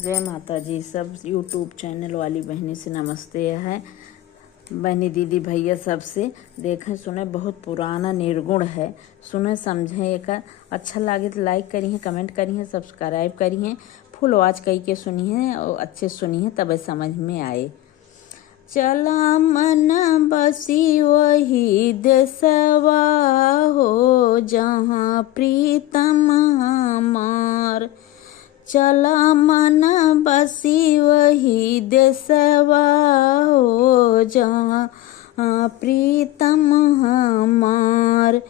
जय माता जी। सब यूट्यूब चैनल वाली बहनी से नमस्ते है। बहनी दीदी भैया सबसे देखें सुने, बहुत पुराना निर्गुण है। सुने समझें, एक अच्छा लगे तो लाइक करिए, कमेंट करिए, सब्सक्राइब करिए, फुल आवाज कही के सुनिए और अच्छे सुनिए तब समझ में आए। चला मन बसी वही देसवा हो, जहाँ प्रीतम हमार। चला मन बसी वही देसवा हो, जहाँ प्रीतम हमार।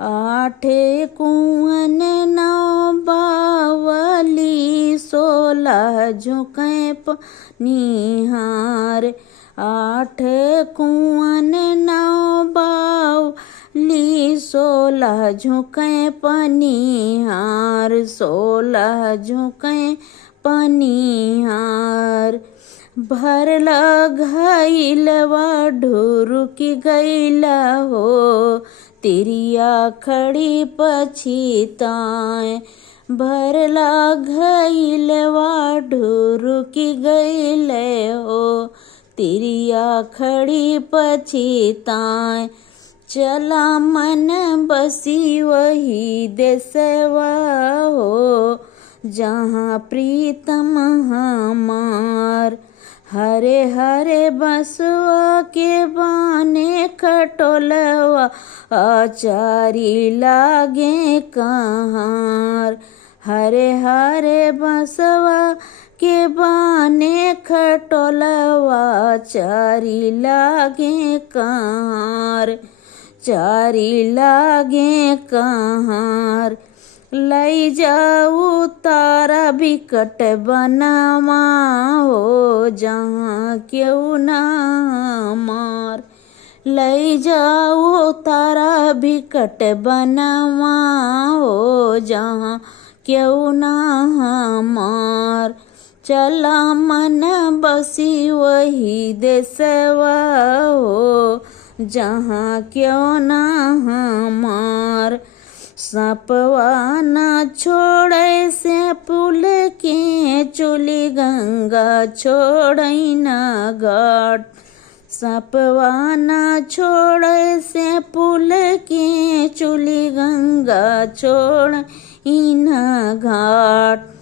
आठे कुंवन नौ बावली, 16 झुके निहार। आठ कुंवन नौ बावली, 16 झुके पनिहार। 16 झुके पनिहार। भरला घाइलवा ढुरुकी गैला हो, तिरिया खड़ी पछिताए। भरला घाइलवा ढुरुकी गैले हो, तिरिया खड़ी पछिताए। चला मन बसी वही देसवा हो, जहाँ प्रीतम हमार। हरे हरे बसवा के बाने खटोलवा, आचारी लागे कहार। हरे हरे बसवा के बाने खटोलवा, चारी लागे कहार। चारी लागे कहार। लई जाऊ तारा बिकट बनवा हो, जहाँ क्यों ना मार। लई जाऊ तारा बिकट बनवा हो, जहाँ क्यों ना मार। चला मन बसी वही देसवा हो, जहाँ क्यों ना हमार। सपवा न छोड़े से पुल के चुली, गंगा छोड़ई न घाट। सपवा न छोड़े से पुल के चुली, गंगा छोड़ई न घाट।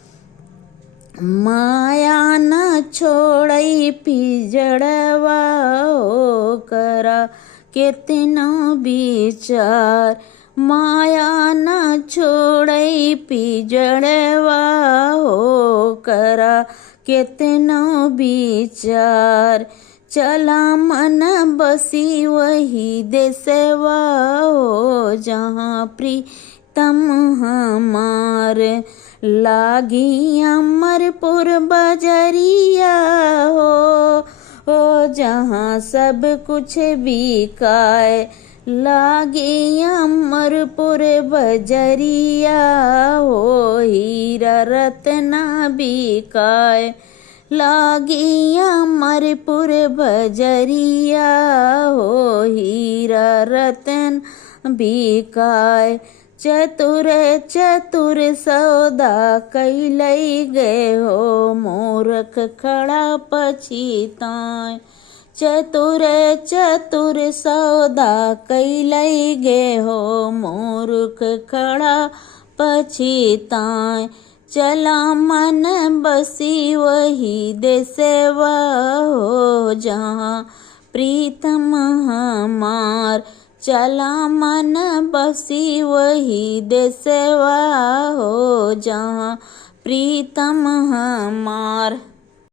माया न छोड़ई पिजड़वा हो, करा कितनो विचार। माया न छोड़ई पिजड़वा हो, करा कितनो विचार। चला मन बसी वही देसवा हो, जहाँ प्रीतम हमार। लागी अमरपुर बजरिया हो, जहाँ सब कुछ बिकाए। लागी अमरपुर बजरिया हो, हीरा रत्ना बिकाए। लागी अमरपुर बजरिया हो, हीरा रत्न बिकाए। चतुर चतुर सौदा कैलई गए हो, मूर्ख खड़ा पछिताए। चतुर चतुर सौदा कैलई गे हो, मूर्ख खड़ा पछिताए। चला मन बसी वही देसवा हो, जहाँ प्रीतम हमार। चला मन बसी वही देसवा हो, जहाँ प्रीतम हमार।